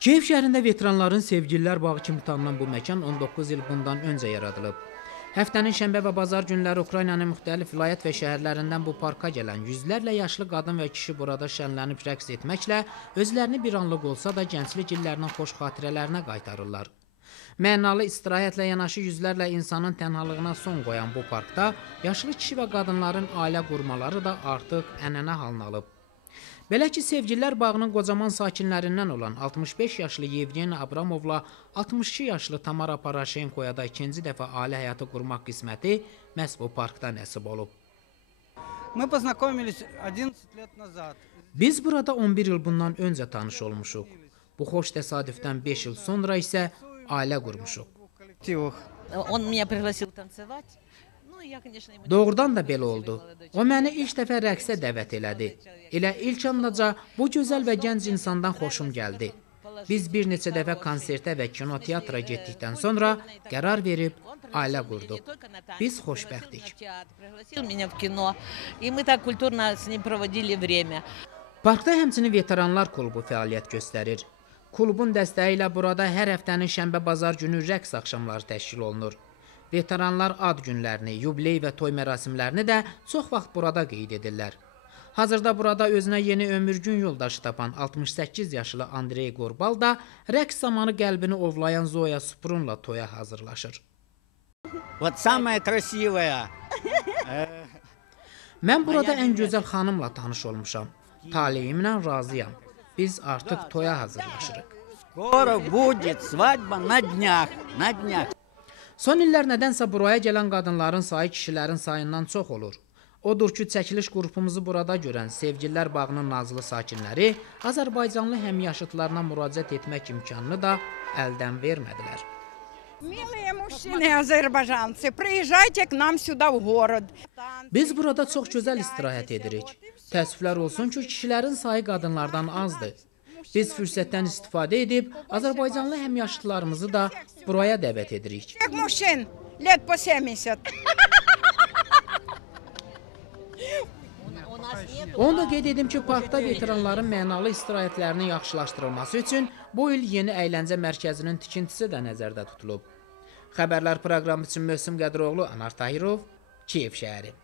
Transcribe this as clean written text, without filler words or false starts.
Kiyev şəhərində veteranların Sevgililər bağı kimi tanınan bu məkan 19 il bundan öncə yaradılıb. Həftənin şənbə və bazar günləri Ukraynanın müxtəlif vilayət və şəhərlərindən bu parka gələn yüzlərlə yaşlı qadın və kişi burada şənlənib rəqs etməklə özlərini bir anlıq olsa da gənclik illərinin xoş xatirələrinə qaytarırlar. Mənalı istirahətlə yanaşı yüzlərlə insanın tənhalığına son qoyan bu parkda yaşlı kişi və qadınların ailə qurmaları da artıq ənənə halını alıb. Belə ki, Sevgililər bağının qocaman sakinlərindən olan 65 yaşlı Yevgeni Abramovla 62 yaşlı Tamara Paraşenkoya da ikinci dəfə ailə həyatı qurmaq qisməti məhz bu parkda nəsib olub. Biz burada 11 il bundan öncə tanış olmuşuq. Bu xoş təsadüfdən 5 il sonra isə ailə qurmuşuq. Doğrudan da belə oldu. O məni ilk dəfə rəqsə dəvət elədi. Elə ilk andaca bu gözəl və gənc insandan xoşum gəldi. Biz bir neçə dəfə konsertə və kinoteatra getdikdən sonra qərar verib ailə qurduq. Biz xoşbəxtdik. Parkda həmçinin veteranlar klubu fəaliyyət göstərir. Klubun dəstəyi ilə burada hər həftənin şənbə-bazar günü rəqs axşamları təşkil olunur. Veteranlar ad günlərini, yubiley və toy mərasimlərini də çox vaxt burada qeyd edirlər. Hazırda burada özünə yeni ömürgün yoldaşı tapan 68 yaşlı Andrey Gorbal da rəqs zamanı qəlbini ovlayan Zoya Sprunla toya hazırlaşır. Mən burada ən gözəl xanımla tanış olmuşam. Taleyimlə razıyam. Biz artıq toya hazırlaşırıq. Son illər nədənsə buraya gələn qadınların sayı kişilərin sayından çox olur. Odur ki, çəkiliş qrupumuzu burada görən Sevgililər bağının nazlı sakinləri Azərbaycanlı həmyaşıtlarına müraciət etmək imkanını da əldən vermədilər. Biz burada çox gözəl istirahət edirik. Təəssüflər olsun ki, kişilərin sayı qadınlardan azdır. Biz fürsətdən istifadə edib Azərbaycanlı həmyaşıtlarımızı da buraya dəvət edirik. Onu da qeyd edim ki, parkda veteranların mənalı istirahətlərinin yaxşılaşdırılması üçün bu il yeni əyləncə mərkəzinin tikintisi də nəzərdə tutulub. Xəbərlər proqramı üçün Möhsüm Qədroğlu, Anar Tahirov, Kiyev şəhəri.